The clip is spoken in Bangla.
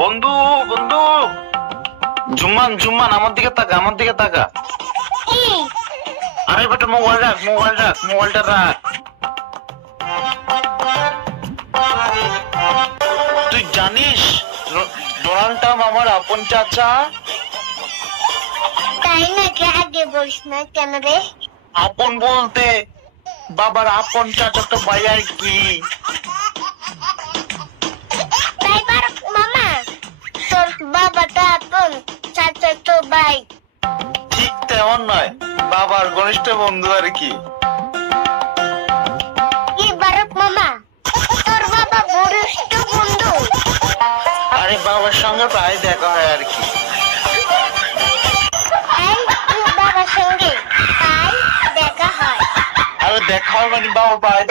বন্ধু, বন্ধু, জুম্মান জুম্মান, আমার দিকে তাকা, আমার দিকে তাকা। কি? আরে বেটা, মোবাইল রাখ, মোবাইল রাখ, মোবাইলটা রাখ। তুই জানিস ডোনাল্ড ট্রাম্প আমার আপন চাচা? তাই নাকি? আগে বলিস না কেন রে? আপন বলতে বাবার আপন চাচা তো ভাই আর কি। তাই বারক মামা, তোর বাবা তো আপন, চাচা তো ভাই। ঠিক তেমন নয়, বাবার ঘনিষ্ঠ বন্ধু আর কি। কি বারক মামা, তোর বাবা ঘনিষ্ঠ বন্ধু? আরে বাবার সঙ্গে প্রায় দেখা হয় আর কি। এই তোর বাবার সঙ্গে তাই দেখা হয়? আরে দেখা হয় মানে বাবা প্রায়